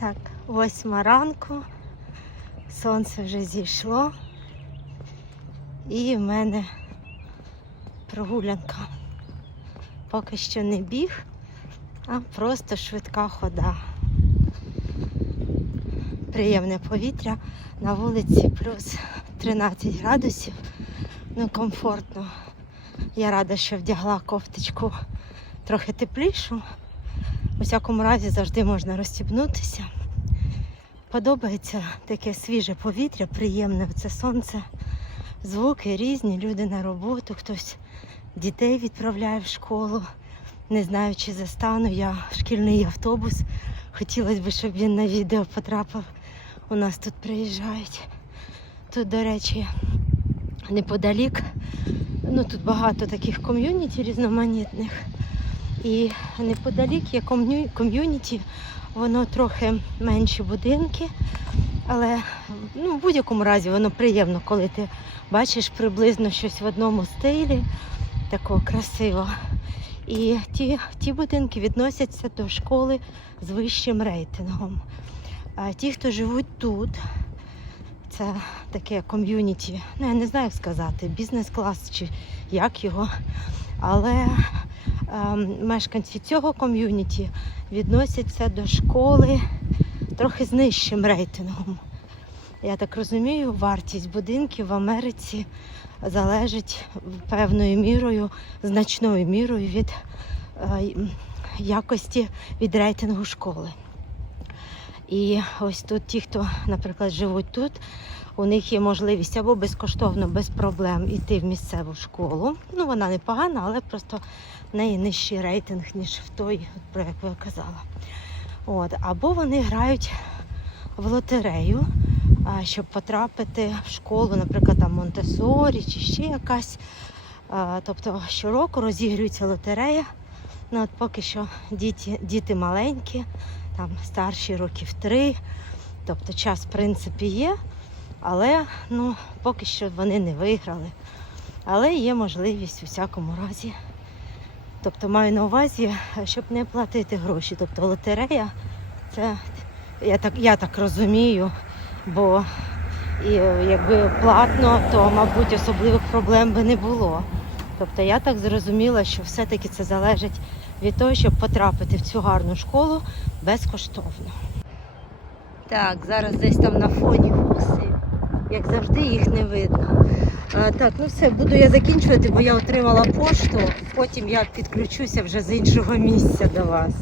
Так, восьма ранку, сонце вже зійшло. І в мене прогулянка. Поки що не біг, а просто швидка хода. Приємне повітря. На вулиці плюс 13 градусів. Ну, комфортно. Я рада, що вдягла кофточку трохи теплішу. У всякому разі завжди можна розстібнутися. Подобається таке свіже повітря, приємне це сонце, звуки різні, люди на роботу, хтось дітей відправляє в школу. Не знаю, чи застану я шкільний автобус. Хотілося б, щоб він на відео потрапив. У нас тут приїжджають. Тут, до речі, неподалік. Ну, тут багато таких ком'юніті різноманітних. І неподалік є ком'юніті, воно трохи менші будинки, але ну, в будь-якому разі воно приємно, коли ти бачиш приблизно щось в одному стилі, такого красиво. І ті, ті будинки відносяться до школи з вищим рейтингом. А ті, хто живуть тут, це таке ком'юніті, ну я не знаю, як сказати, бізнес-клас чи як його. Але мешканці цього ком'юніті відносяться до школи трохи з нижчим рейтингом. Я так розумію, вартість будинків в Америці залежить певною мірою, значною мірою від е, якості від рейтингу школи. І ось тут ті, хто, наприклад, живуть тут, у них є можливість або безкоштовно, без проблем йти в місцеву школу. Ну, вона не погана, але просто в неї нижчий рейтинг, ніж в той, про яку я казала. От. Або вони грають в лотерею, щоб потрапити в школу, наприклад, там Монтесорі чи ще якась. Тобто щороку розігрується лотерея. Ну, от поки що діти, діти маленькі, там старші років три. Тобто час, в принципі, є, але ну, поки що вони не виграли. Але є можливість у всякому разі. Тобто маю на увазі, щоб не платити гроші. Тобто лотерея, це я так, я так розумію, бо і, якби платно, то, мабуть, особливих проблем би не було. Тобто я так зрозуміла, що все-таки це залежить від того, щоб потрапити в цю гарну школу безкоштовно. Так, зараз десь там на фоні гуси. Як завжди, їх не видно. А, так, ну все, буду я закінчувати, бо я отримала пошту. Потім я підключуся вже з іншого місця до вас.